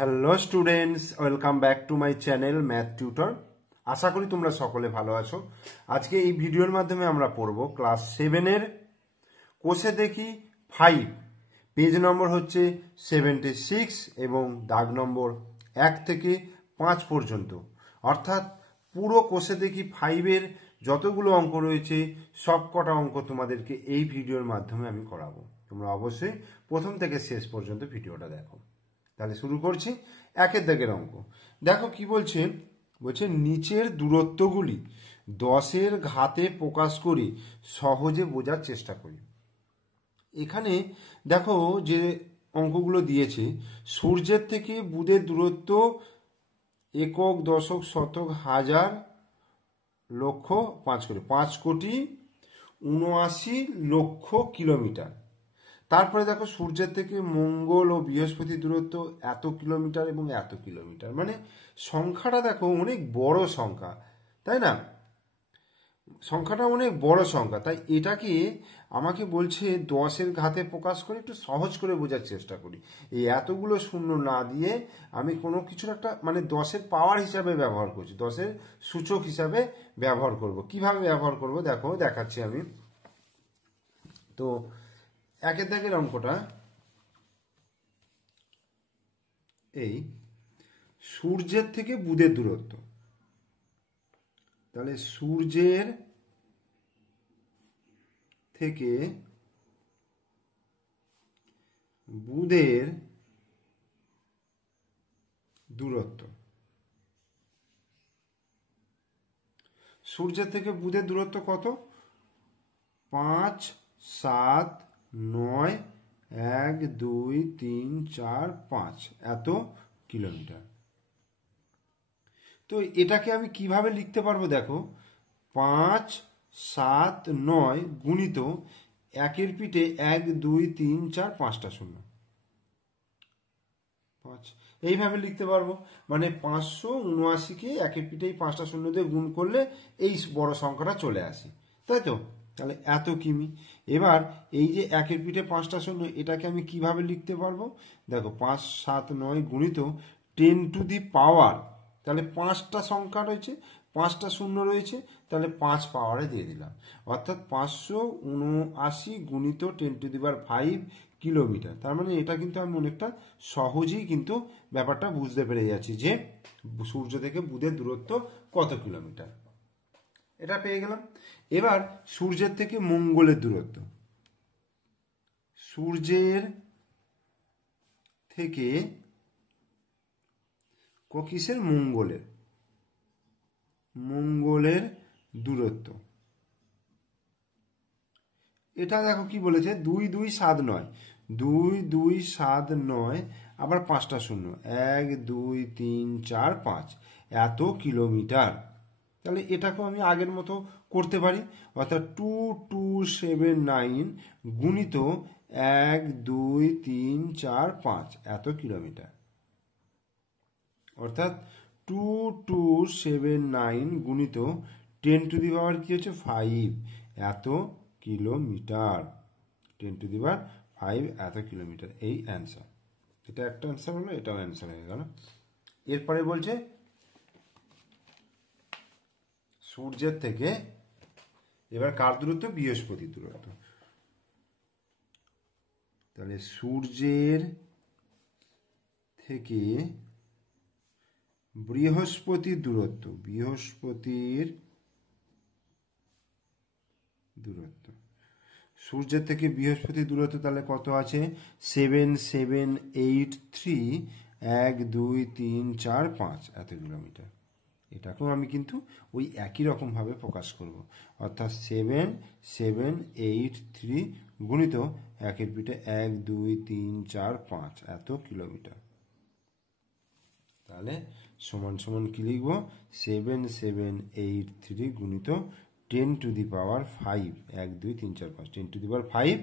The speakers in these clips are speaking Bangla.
Hello students, welcome back to my channel math tutor. আশা করি তোমরা সকলে ভালো আছো। আজকে এই ভিডিওর মাধ্যমে আমরা পড়ব ক্লাস 7-এর কোষে দেখি 5, পেজ নম্বর হচ্ছে 76 এবং দাগ নম্বর 1 থেকে 5 পর্যন্ত। অর্থাৎ পুরো কোষে দেখি 5-এর যতগুলো অঙ্ক রয়েছে সব কটা অঙ্ক তোমাদেরকে এই ভিডিওর মাধ্যমে আমি করাবো। তোমরা অবশ্যই প্রথম থেকে শেষ পর্যন্ত ভিডিওটা দেখো। তাহলে শুরু করছি। 1-এর দাগের অঙ্ক দেখো কি বলছে। বলছে নিচের দূরত্বগুলি 10-এর ঘাতে প্রকাশ করে সহজে বোঝার চেষ্টা করি। এখানে দেখো যে অঙ্কগুলো দিয়েছে, সূর্যের থেকে বুধের দূরত্ব একক, দশক, শতক, হাজার, লক্ষ, 5 করে 5,79,00,000 কিলোমিটার। তারপরে দেখো সূর্যের থেকে মঙ্গল ও বৃহস্পতি দূরত্ব এত কিলোমিটার এবং এত কিলোমিটার। মানে সংখ্যাটা দেখো অনেক বড় সংখ্যা, তাই না? সংখ্যাটা অনেক বড় সংখ্যা, তাই এটাকে আমাকে বলছে 10-এর ঘাতে প্রকাশ করে একটু সহজ করে বোঝার চেষ্টা করি। এই এতগুলো শূন্য না দিয়ে আমি কোনো কিছুর একটা মানে 10-এর পাওয়ার হিসাবে ব্যবহার করছি, 10-এর সূচক হিসাবে ব্যবহার করব। কিভাবে ব্যবহার করব দেখো দেখাচ্ছি আমি। তো 1-এর দাগের অঙ্কটা এই সূর্যের থেকে বুধের দূরত্ব। তাহলে সূর্যের থেকে বুধের দূরত্ব, সূর্যের থেকে বুধের দূরত্ব কত? 5, 7, 9, 1, 2, 3, 4, 5 এত কিলোমিটার। তো এটাকে আমি কিভাবে লিখতে পারবো দেখো, 5, 7, 9 গুণিত 1-এর পিঠে 1, 2, 3, 4, 5টা শূন্য, 5 এইভাবে লিখতে পারবো। মানে 579কে 1-এর পিঠে 5টা শূন্য দিয়ে গুণ করলে এই বড় সংখ্যাটা চলে আসে, তাই তো? তাহলে এত কিমি। এবার এই যে 1-এর পিঠে 5টা শূন্য, এটাকে আমি কিভাবে লিখতে পারবো দেখো, 5, 7, 9 গুণিত 10 টু দি পাওয়ার, তাহলে 5টা সংখ্যা রয়েছে, 5টা শূন্য রয়েছে, তাহলে 5 পাওয়ারে দিয়ে দিলাম। অর্থাৎ 579 গুণিত 10 টু দি পাওয়ার 5 কিলোমিটার। তার মানে এটা কিন্তু আমি অনেকটা সহজেই কিন্তু ব্যাপারটা বুঝতে পেরে যাচ্ছি যে সূর্য থেকে বুধের দূরত্ব কত কিলোমিটার, এটা পেয়ে গেলাম। এবার সূর্যের থেকে মঙ্গলের দূরত্ব, সূর্যের থেকে কিসের মঙ্গলের, মঙ্গলের দূরত্ব। এটা দেখো কি বলেছে, 2,2,7,9, 2,2,7,9 আবার 5টা শূন্য, 1, 2, 3, 4, 5 এত কিলোমিটার। তাহলে এটাকেও আমি আগের মতো করতে পারি, অর্থাৎ 2,2,7,9 গুণিত 1, 2, 3, 4, 5 এত কিলোমিটার। অর্থাৎ 2,2,7,9 গুণিত 10 টু দি পাওয়ার কি হচ্ছে 5 এত কিলোমিটার, 10 টু দি পাওয়ার 5 এত কিলোমিটার। এই অ্যান্সার, এটা একটা অ্যান্সার হলো, এটাও অ্যান্সার হয়ে গেল। এরপরে বলছে সূর্যের থেকে এবার কার দূরত্ব? বৃহস্পতির দূরত্ব। তাহলে সূর্যের থেকে বৃহস্পতির দূরত্ব, বৃহস্পতির দূরত্ব, সূর্যের থেকে বৃহস্পতির দূরত্ব তাহলে কত আছে? 7,7,8,3 1, 2, 3, 4, 5 এত কিলোমিটার। এটাকেও আমি কিন্তু ওই একই রকমভাবে প্রকাশ করব, অর্থাৎ 7,7,8,3 গুণিত 1-এর পিঠে 1, 2, 3, 4, 5 এত কিলোমিটার। তাহলে সমান সমান কি লিখবো? 7,7,8,3 গুণিত 10 to the power 5, 1, 2, 3, 4, 5 10 to the power 5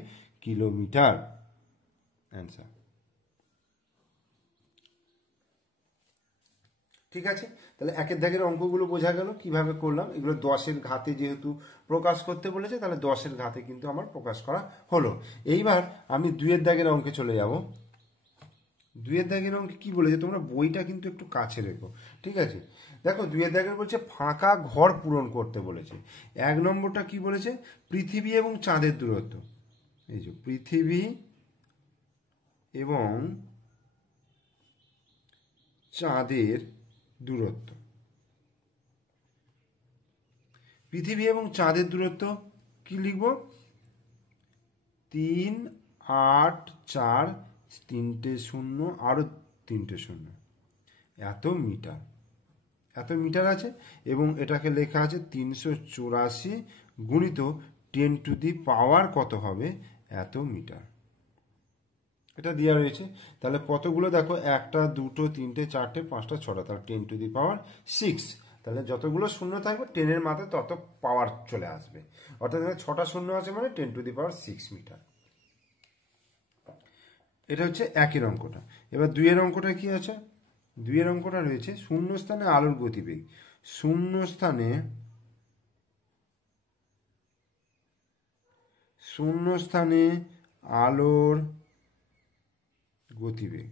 kilometre answer. ঠিক আছে, তাহলে 1-এর দাগের অঙ্কগুলো বোঝা গেল কিভাবে করলাম। এগুলো 10-এর ঘাতে যেহেতু প্রকাশ করতে বলেছে, তাহলে 10-এর ঘাতে কিন্তু আমার প্রকাশ করা হলো। এইবার আমি 2-এর দাগের অঙ্কে চলে যাব। দুইয়ের দাগের অঙ্কে কি বলেছে, তোমরা বইটা কিন্তু একটু কাছে রেখো, ঠিক আছে। দেখো দুইয়ের দাগের বলছে ফাঁকা ঘর পূরণ করতে বলেছে। 1 নম্বরটা কি বলেছে, পৃথিবী এবং চাঁদের দূরত্ব। এই যে পৃথিবী এবং চাঁদের দূরত্ব, পৃথিবী এবং চাঁদের দূরত্ব কি লিখব, 3, 8, 4, 3টে 0 আরো 3টে 0, এত মিটার, এত মিটার আছে। এবং এটাকে লেখা আছে 384 গুণিত 10 টু দি পাওয়ার কত হবে, এত মিটার। এটা দেওয়া রয়েছে। তাহলে কতগুলো দেখো, 1টা 2টো 3টে 4টে 5টা 6টা, তাহলে 10 টু দি পাওয়ার 6। তাহলে যতগুলো শূন্য থাকবে 10-এর মাথায় তত পাওয়ার চলে আসবে, অর্থাৎ 6টা শূন্য আছে মানে 10 টু দি পাওয়ার 6 মিটার। এটা হচ্ছে 1-এর অঙ্কটা। এবার 2-এর অঙ্কটা কি আছে, 2-এর অঙ্কটা রয়েছে শূন্যস্থানে আলোর গতিবেগ। শূন্যস্থানে আলোর গতিবেগ,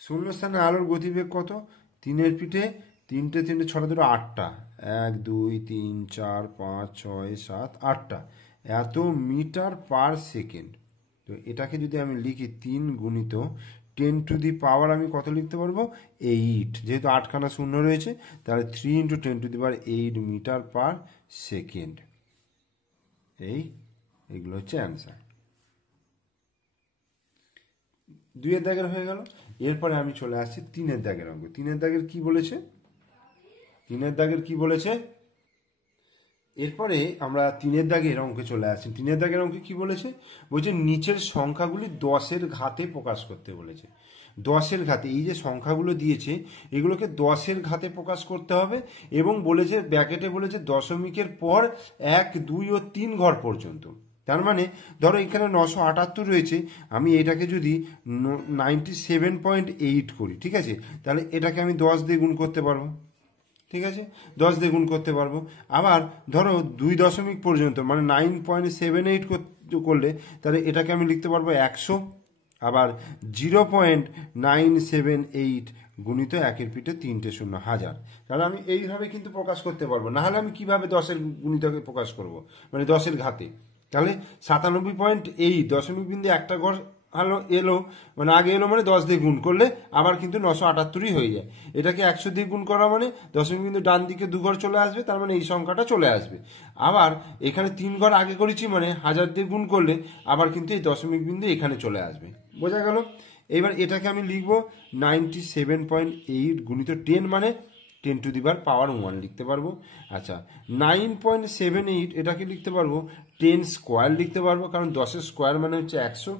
শূন্যস্থানে আলোর গতিবেগ কত, 3-এর পিঠে 3টে 3টে 6টা 2টো 8টা, 1 2 3 4 5 6 7 8টা, এত মিটার পার সেকেন্ড। তো এটাকে যদি আমি লিখি 3 গুণিত 10 টু দি পাওয়ার, আমি কত লিখতে পারবো, 8, যেহেতু 8খানা শূন্য রয়েছে, তাহলে 3 × 10 to the power 8 metre per second. এইগুলো হচ্ছে অ্যান্সার। 2-এর দাগের হয়ে গেল। এরপরে আমি চলে আসছি 3-এর দাগের অঙ্ক। 3-এর দাগের কি বলেছে, 3-এর দাগের কি বলেছে, এরপরে আমরা 3-এর দাগের অঙ্কে চলে আসছি। 3-এর দাগের অঙ্কে কি বলেছে, বলছে নিচের সংখ্যাগুলি 10-এর ঘাতে প্রকাশ করতে বলেছে। 10-এর ঘাতে, এই যে সংখ্যাগুলো দিয়েছে এগুলোকে 10-এর ঘাতে প্রকাশ করতে হবে, এবং বলেছে ব্র্যাকেটে বলেছে দশমিকের পর 1 2 ও 3 ঘর পর্যন্ত। তার মানে ধরো এখানে 978 রয়েছে, আমি এটাকে যদি 97.8 করি, ঠিক আছে, তাহলে এটাকে আমি 10 দিয়ে গুণ করতে পারবো, ঠিক আছে, 10 দিয়ে গুণ করতে পারবো। আবার ধরো 2 দশমিক পর্যন্ত মানে 9.78 করলে তাহলে এটাকে আমি লিখতে পারবো 100। আবার 0.978 গুণিত 1-এর পিঠে 3টে 0 1000। তাহলে আমি এইভাবে কিন্তু প্রকাশ করতে পারবো। না হলে আমি কিভাবে 10-এর গুণিতকে প্রকাশ করব, মানে 10-এর ঘাতে। তাহলে 97.8 দশমিক বিন্দু একটা ঘর এলো, মানে আগে এলো মানে 10 দিয়ে গুণ করলে আবার কিন্তু 978ই হয়ে যায়। এটাকে 100 দিয়ে গুণ করা মানে দশমিক বিন্দু ডান দিকে 2 ঘর চলে আসবে, তার মানে এই সংখ্যাটা চলে আসবে। আবার এখানে 3 ঘর আগে করেছি মানে 1000 দিয়ে গুণ করলে আবার কিন্তু এই দশমিক বিন্দু এখানে চলে আসবে। বোঝা গেল? এবার এটাকে আমি লিখবো 97.8 গুণিত 10 মানে 10 টু দি পাওয়ার 1 লিখতে পারবো। আচ্ছা, 9.78 এটাকে লিখতে পারবো 10 স্কোয়ার লিখতে পারবো, কারণ 10-এর স্কোয়ার মানে হচ্ছে 100।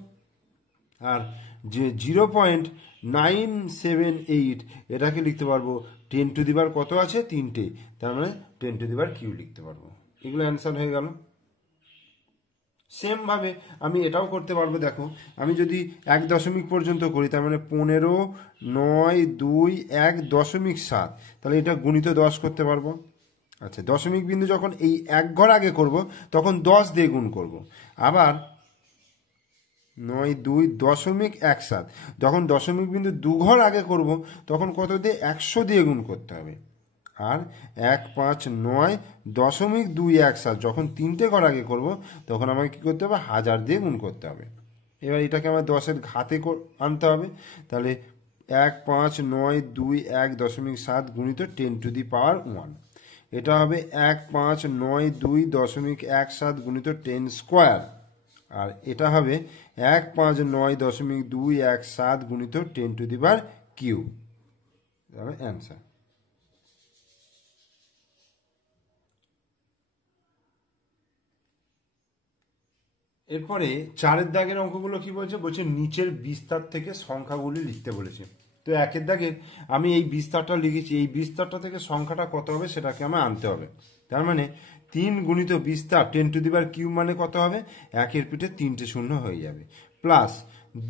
আর যে 0.978 এটাকে লিখতে পারবো 10 টু দি পাওয়ার কত আছে, 3টে, তার মানে 10 টু দি পাওয়ার কিউ লিখতে পারবো। এগুলো অ্যান্সার হয়ে গেল। সেম ভাবে আমি এটাও করতে পারবো। দেখো আমি যদি 1 দশমিক পর্যন্ত করি, তার মানে 15 9 2 1 দশমিক 7, তাহলে এটা গুণিত 10 করতে পারবো। আচ্ছা, দশমিক বিন্দু যখন এই 1 ঘর আগে করব তখন 10 দিয়ে গুণ করব। আবার 9 2 দশমিক 17, যখন দশমিক বিন্দু 2 ঘর আগে করব তখন কত দিয়ে, 100 দিয়ে গুণ করতে হবে। আর 1 5 9 দশমিক 217 যখন 3টে ঘর আগে করব তখন আমাকে কী করতে হবে, 1000 দিয়ে গুণ করতে হবে। এবার এটাকে আমার 10-এর ঘাতে আনতে হবে। তাহলে 1 5 9 2 1 দশমিক 7 গুণিত 10 টু দি পাওয়ার 1। এটা হবে 1 5 9 2 দশমিক 17 গুণিত 10 স্কোয়ার। আর এটা হবে 1 5 9 দশমিক 217 গুণিত 10 টু দি পাওয়ার কিউ। হবে অ্যান্সার। এরপরে 4-এর দাগের অঙ্কগুলো কি বলছে, বলছে নিচের বিস্তার থেকে সংখ্যাগুলি লিখতে বলেছে। তো 1-এর দাগের আমি এই বিস্তারটা লিখেছি, এই বিস্তারটা থেকে সংখ্যাটা কত হবে সেটাকে আমার আনতে হবে। তার মানে 3 গুণিত বিস্তার 10 টু দি পাওয়ার কিউব মানে কত হবে, 1-এর পিঠে 3টে 0 হয়ে যাবে, প্লাস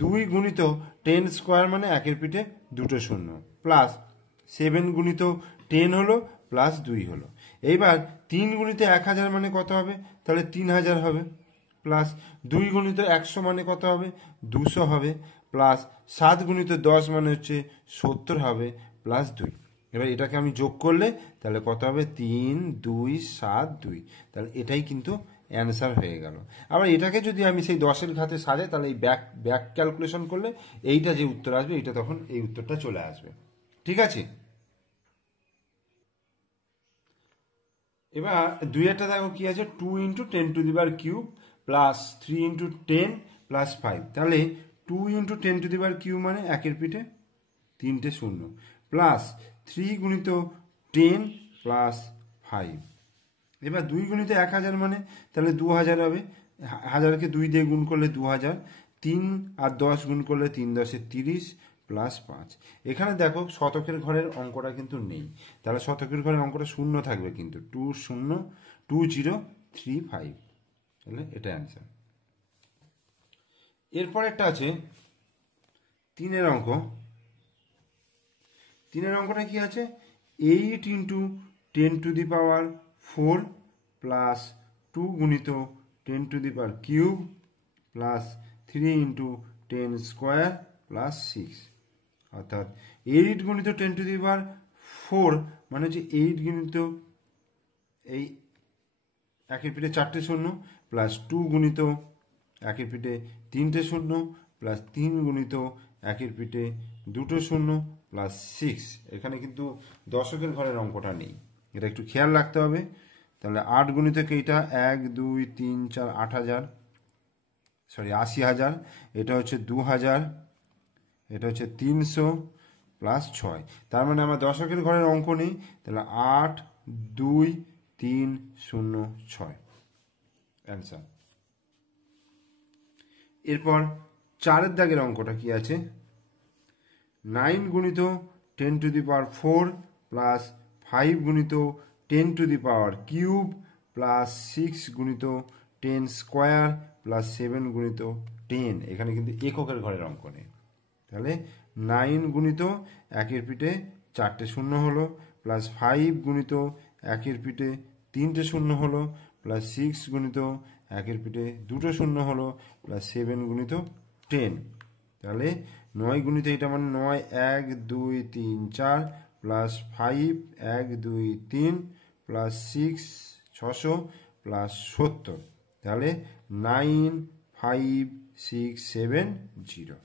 2 গুণিত 10 স্কোয়ার মানে 1-এর পিঠে 2টো 0, প্লাস 7 গুণিত 10 হলো, প্লাস 2 হলো। এইবার 3 গুণিত 1000 মানে কত হবে, তাহলে 3000 হবে, প্লাস 2 গুণিত 100 মানে কত হবে 200 হবে, প্লাস 7 গুণিত 10 মানে হচ্ছে 70 হবে, প্লাস 2। এবার এটাকে আমি যোগ করলে তাহলে কত হবে 3 2 7 2, তাহলে এটাই কিন্তু অ্যান্সার হয়ে গেল। আবার এটাকে যদি আমি সেই 10-এর ঘাতে সাজাই তাহলে এই ব্যাক ক্যালকুলেশন করলে এইটা যে উত্তর আসবে এইটা তখন এই উত্তরটা চলে আসবে। ঠিক আছে, এবার 2-এরটা দেখো কি আছে 2 × 10³ প্লাস 3 × 10 প্লাস 5, তাহলে 2 × 10³ মানে 1-এর পিঠে 3টে শূন্য, প্লাস 3 গুণিত 10 প্লাস 5। এবার 2 গুণিত 1000 মানে তাহলে 2000 হবে, 1000কে 2 দিয়ে গুণ করলে 2000, 3 আর 10 গুণ করলে 3 10 30 প্লাস 5। এখানে দেখো শতকের ঘরের অঙ্কটা কিন্তু নেই, তাহলে শতকের ঘরের অঙ্কটা শূন্য থাকবে কিন্তু 2035, তাহলে এটা অ্যান্সার। এরপরেরটা আছে 3-এর অঙ্ক। 3-এর অঙ্কটা কি আছে 8 × 10⁴ প্লাস 2 গুণিত 10³ প্লাস 3 × 10² প্লাস 6, অর্থাৎ 8 গুণিত 10⁴ মানে হচ্ছে 8 গুণিত এই 1-এর পিঠে 4টে শূন্য, প্লাস 2 গুণিত 1-এর পিঠে 3টে শূন্য, প্লাস 3 গুণিত 1-এর পিঠে 2টো শূন্য, প্লাস 6। এখানে কিন্তু দশকের ঘরের অঙ্কটা নেই, এটা একটু খেয়াল রাখতে হবে। তাহলে 8 গুণিত এইটা 1 2 3 4 80,000, এটা হচ্ছে 2000, এটা হচ্ছে 300 প্লাস 6, তার মানে আমার দশকের ঘরের অঙ্ক নেই, তাহলে 8 2 3 0 6 অ্যান্সার। এরপর 4-এর দাগের অঙ্কটা কি আছে 9 গুণিত 10⁴ প্লাস 5 গুণিত 10³ প্লাস 6 গুণিত 10² প্লাস 7 গুণিত 10। এখানে কিন্তু এককের ঘরের অঙ্ক নেই, তাহলে 9 গুণিত 1-এর পিঠে 4টে শূন্য হলো, প্লাস 5 গুণিত 1-এর পিঠে 3টে শূন্য হলো, প্লাস 6 গুণিত 1-এর পিঠে 2টো শূন্য হলো, প্লাস 7 গুণিত 10। তাহলে 9 গুণিত এটা মানে 9 1 2 3 4 প্লাস 5 1 2 3 প্লাস 6 600 প্লাস 70, তাহলে 9 5 6 7 0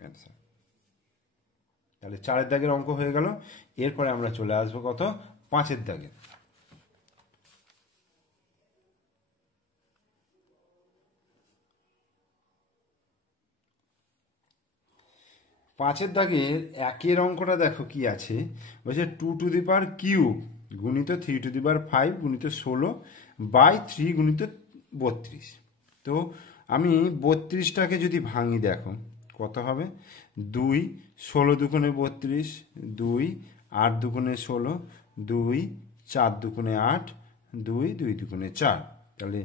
অ্যান্সার। তাহলে 4-এর দাগের অঙ্ক হয়ে গেল। এরপরে আমরা চলে আসবো কত 5-এর দাগে। 5-এর দাগের 1-এর অঙ্কটা দেখো কি আছে, বলছে 2³ গুণিত 3⁵ গুণিত 16 বাই 3 গুণিত 32। তো আমি 32টাকে যদি ভাঙি দেখো কত হবে 2 16 দুগুণে 32, 2 8 দুগুণে 16, 2 4 দুগুণে 8, 2 2 দুগুণে 4। তাহলে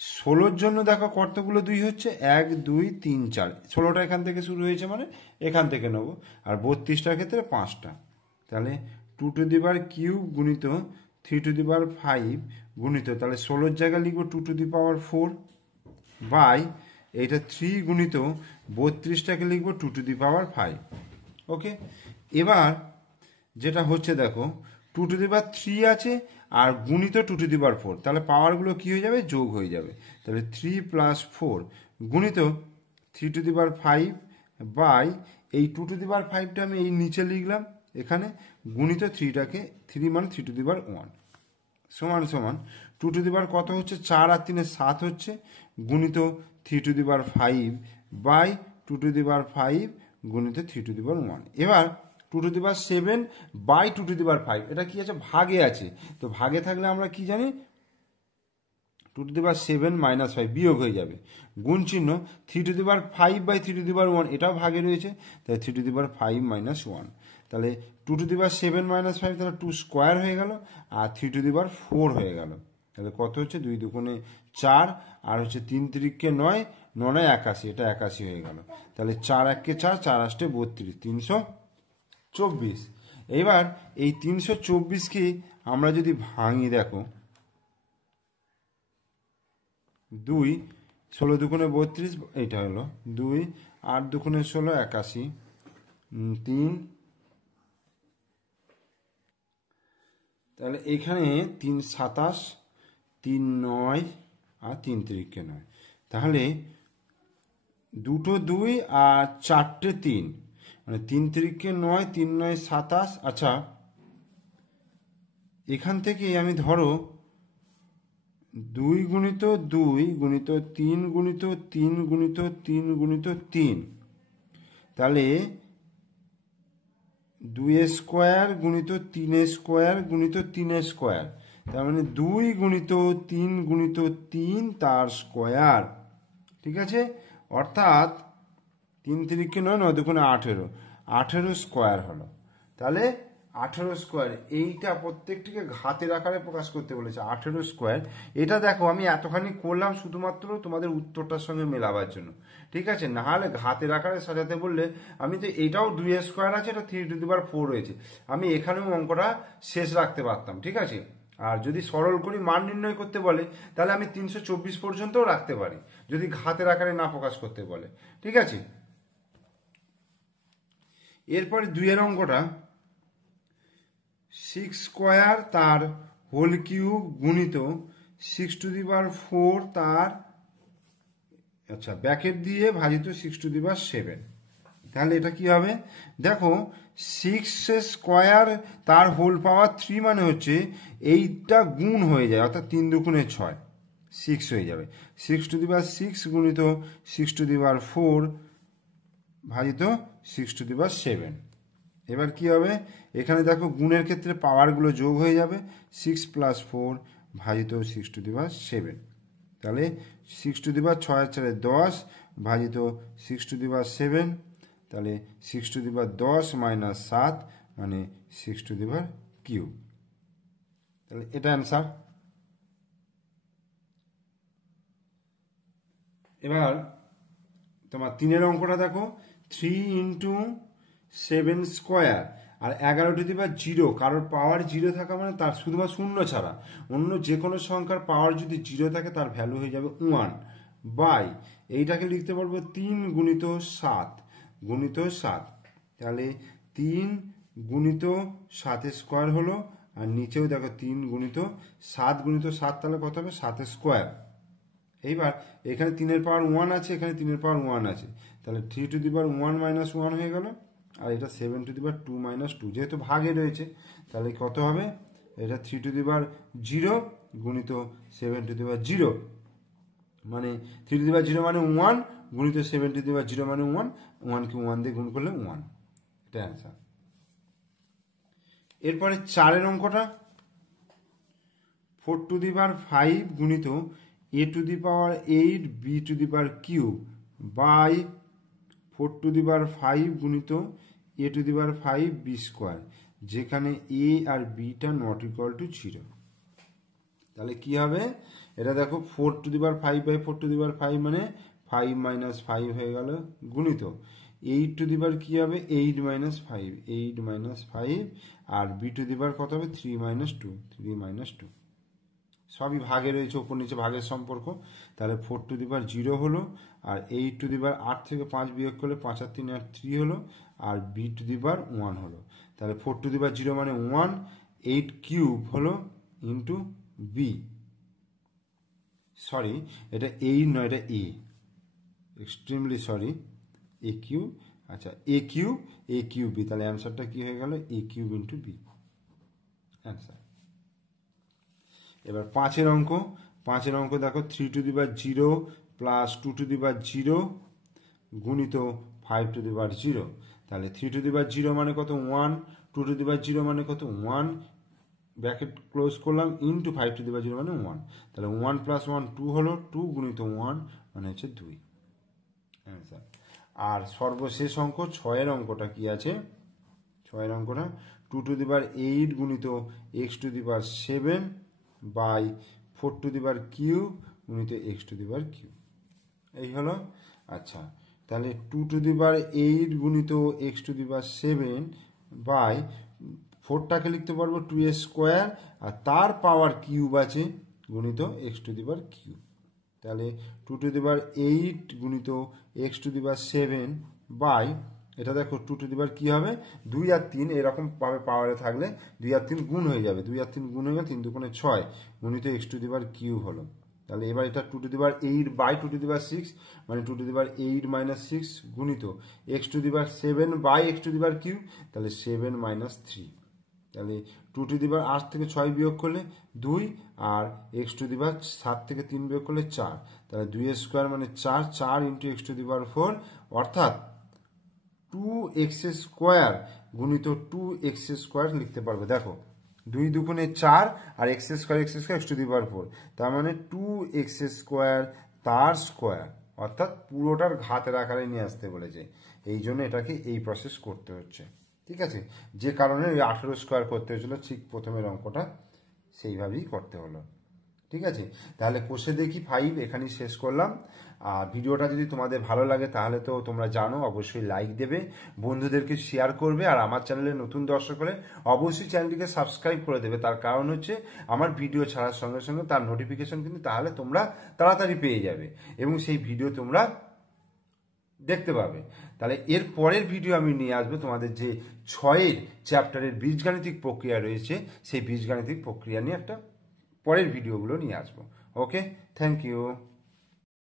16-র জন্য দেখো কতগুলো 2 হচ্ছে 1 2 3 4, 16টা এখান থেকে শুরু হয়েছে মানে এখান থেকে নেব, আর 32টার ক্ষেত্রে 5টা, তাহলে 2³ গুণিত 3⁵ গুণিত, তাহলে 16-র জায়গায় লিখব 2⁴ বাই এইটা 3 গুণিত 32টাকে লিখব 2⁵। ওকে, এবার যেটা হচ্ছে দেখো 2⁵ আছে আর গুণিত 2⁴, তাহলে পাওয়ারগুলো কি হয়ে যাবে যোগ হয়ে যাবে, তাহলে 3 + 4 গুণিত 3⁵ বাই এই 2⁵টা আমি এই নিচে লিখলাম এখানে, গুণিত 3টাকে 3 মানে 3⁴ সমান সমান 2⁵ কত হচ্ছে 4 আর 3 7 হচ্ছে, গুণিত 3⁵ বাই 2⁵ গুণিত 3⁵। এবার 2⁵7 বাই 2⁵, এটা কি আছে ভাগে আছে, তো ভাগে থাকলে আমরা কি জানি 2⁵7 - 5 বিয়োগ হয়ে যাবে, গুণ চিহ্ন 3⁵ বাই 3⁵, এটাও ভাগে রয়েছে, তাই 3⁵ - 1, তাহলে 2⁵7 - 5 তাহলে 2² হয়ে গেল, আর 3⁴ হয়ে গেল, তাহলে কত হচ্ছে 2 দুগুণে 4 আর হচ্ছে 3 3 9, 9 81, এটা 81 হয়ে গেল, তাহলে 4 1 4 4 8 32, 324। এবার এই 324কে আমরা যদি ভাঙি দেখো 2 16 দুগুণে 32, এইটা হলো 2, 8 দুগুণে 16 81, 3, তাহলে এখানে 3 27, 3 9 আর 3 3 9, তাহলে দুটো 2 আর 4টে 3, মানে 3 3 9, 3 9 27। আচ্ছা, এখান থেকে আমি ধরো 2 গুণিত 2 গুণিত 3 গুণিত 3 গুণিত 3 গুণিত 3, তাহলে 2 স্কোয়ার গুণিত 3 স্কোয়ার গুণিত 3 স্কোয়ার, তার মানে 2 গুণিত 3 গুণিত 3 তার স্কোয়ার। ঠিক আছে, অর্থাৎ 3 3 9, 9 দুগুণে 18, 18 স্কোয়ার হলো। তাহলে 18 স্কোয়ার, এইটা প্রত্যেকটিকে ঘাতের আকারে প্রকাশ করতে বলেছে 18 স্কোয়ার। এটা দেখো আমি এতখানি করলাম শুধুমাত্র তোমাদের উত্তরটার সঙ্গে মেলাবার জন্য। ঠিক আছে, না হলে ঘাতের আকারে সাজাতে বললে আমি তো এটাও 2 স্কোয়ার আছে, এটা 3^4 রয়েছে, আমি এখানেও অঙ্কটা শেষ রাখতে পারতাম। ঠিক আছে, আর যদি সরল করি মান নির্ণয় করতে বলে তাহলে আমি 324 পর্যন্তও রাখতে পারি, যদি ঘাতের আকারে না প্রকাশ করতে বলে। ঠিক আছে, এরপরে 2 এর অঙ্কটা 6 স্কোয়ার তার হোল কিউব গুণিত 6^4 তার, আচ্ছা ব্যাকেট দিয়ে ভাজিত 6^7। তাহলে এটা কি হবে দেখো, 6 স্কোয়ার তার হোল পাওয়ার 3 মানে হচ্ছে এইটা গুণ হয়ে যায়, অর্থাৎ 3 দুগুণে 6, 6 হয়ে যাবে। 6^6 গুণিত 6^4 ভাজিত 6^7। এবার কি হবে, এখানে দেখো গুণের ক্ষেত্রে পাওয়ারগুলো যোগ হয়ে যাবে, 6 + 4 ভাজিত 6^7। তাহলে 6^6 10 ভাজিত 6^7, তাহলে 6^10 - 7 মানে 6^3। তাহলে এটা অ্যান্সার। এবার তোমার 3 এর অঙ্কটা দেখো, 3 × 7 স্কোয়ার আর 11^0, কারোর পাওয়ার 0 থাকা মানে তার শুধুমাত্র শূন্য ছাড়া অন্য যে কোনো সংখ্যার পাওয়ার যদি 0 থাকে তার ভ্যালু হয়ে যাবে 1 বাই, এইটাকে লিখতে পারবো 3 গুণিত 7 গুণিত 7। তাহলে 3 গুণিত 7 স্কোয়ার হলো, আর নিচেও দেখো 3 গুণিত 7 গুণিত 7, তাহলে কত হবে 7 স্কোয়ার। এইবার এখানে 3 এর পাওয়ার 1 আছে, এখানে 3 এর পাওয়ার 1 আছে, তাহলে 3^1 - 1 হয়ে গেল, আর এটা 7^2 - 2, যেহেতু ভাগে রয়েছে তাহলে কত হবে, এটা 3^0 গুণিত 7^0, মানে 3^0 মানে 1 গুণিত 7^0 মানে 1, 1কে 1 দিয়ে গুণ করলে 1, এটা অ্যান্সার। এরপরে 4 এর অঙ্কটা 4^5 গুণিত a⁸ b³ বাই 4^5 গুণিত a⁵ b², যেখানে a আর bটা নট ইকুয়াল টু 0। তাহলে কি হবে, এটা দেখো 4^5/4^5 মানে 5 - 5 হয়ে গেল, গুণিত 8 কি হবে 8 - 5, 8 - 5, আর b² কত হবে 3 - 2, 3 - 2, সবই ভাগে রয়েছে, ওপর নিচে ভাগের সম্পর্ক। তাহলে 4^0 হলো, আর 8 থেকে 5 বিয়োগ করলে 5 আর 3 আর 3 হলো, আর b⁴ হলো। তাহলে 4^0 মানে 1, 8³ হলো ইন্টু বি, সরি এটা 8 নয়, এটা এ, এক্সট্রিমলি সরি, a³, আচ্ছা a³ তাহলে অ্যান্সারটা কি হয়ে গেল a³ ইন্টু বি, অ্যান্সার। এবার 5 এর অঙ্ক দেখো 3^0 প্লাস 2^0 গুণিত 5^0, তাহলে 3^0 মানে কত 1, 2^0 মানে কত 1, ব্র্যাকেট ক্লোজ করলাম, ইন্টু 5^0 মানে 1, তাহলে 1 + 1 2 হলো, 2 গুণিত 1 মানে হচ্ছে 2, অ্যান্সার। আর সর্বশেষ অঙ্ক 6 এর অঙ্কটা কি আছে, 6 এর অঙ্কটা 2^8 গুণিত x⁷ বাই 4^³ গুণিত x⁵, এই হলো। আচ্ছা, তাহলে 2^8 গুণিত x⁷ বাই 4টাকে লিখতে পারবো 2 স্কোয়ার, আর তার পাওয়ার কিউব আছে গুণিত x⁵, তাহলে 2 টু দি পাওয়ার 8 গুণিত x to the power 7 by, এটা দেখো 2 টু দি পাওয়ার কি হবে, 2 আর 3 এরকম ভাবে পাওয়ারে থাকলে 2 আর 3 গুণ হয়ে যাবে, 2 আর 3 গুণ হয়ে গেলে 3 দুগুণে 6 গুণিত x to the power cube হলো। তাহলে এবার এটা 2 to the power 8 by 2 to the power 6 মানে 2 টু দি পাওয়ার 8 মাইনাস 6 গুণিত x to the power 7 by x to the power cube, তাহলে 7 মাইনাস 3। তাহলে 2 টু দি পাওয়ার 8 থেকে 6 বিয়োগ করলে 2 আর x টু দি পাওয়ার 7 থেকে 3 বিয়োগ করলে 4, তাহলে 2 স্কোয়ার মানে 4, 4 into x to the power 4 অর্থাৎ 2x স্কোয়ার গুণিত 2x স্কোয়ার লিখতে পারবে। দেখো 2 দুগুণে 4 আর x square x to the power 4, তার মানে 2x স্কোয়ার তার স্কোয়ার, অর্থাৎ পুরোটার ঘাতের আকারে নিয়ে আসতে বলেছে, এই জন্য এটাকে এই প্রসেস করতে হচ্ছে। ঠিক আছে, যে কারণে ওই 18 স্কোয়ার করতে হয়েছিল, ঠিক প্রথমের অঙ্কটা সেইভাবেই করতে হলো। ঠিক আছে, তাহলে কোষে দেখি 5 এখানেই শেষ করলাম। আর ভিডিওটা যদি তোমাদের ভালো লাগে তাহলে তো তোমরা জানো অবশ্যই লাইক দেবে, বন্ধুদেরকে শেয়ার করবে, আর আমার চ্যানেলে নতুন দর্শক হলে অবশ্যই চ্যানেলটিকে সাবস্ক্রাইব করে দেবে। তার কারণ হচ্ছে আমার ভিডিও ছাড়ার সঙ্গে সঙ্গে তার নোটিফিকেশন কিন্তু তাহলে তোমরা তাড়াতাড়ি পেয়ে যাবে এবং সেই ভিডিও তোমরা দেখতে পাবে। তাহলে এর পরের ভিডিও আমি নিয়ে আসবো তোমাদের যে 6 চ্যাপ্টারের বীজগাণিতিক প্রক্রিয়া রয়েছে, সেই বীজগাণিতিক প্রক্রিয়া নিয়ে একটা পরের ভিডিওগুলো নিয়ে আসবো। ওকে, থ্যাংক ইউ।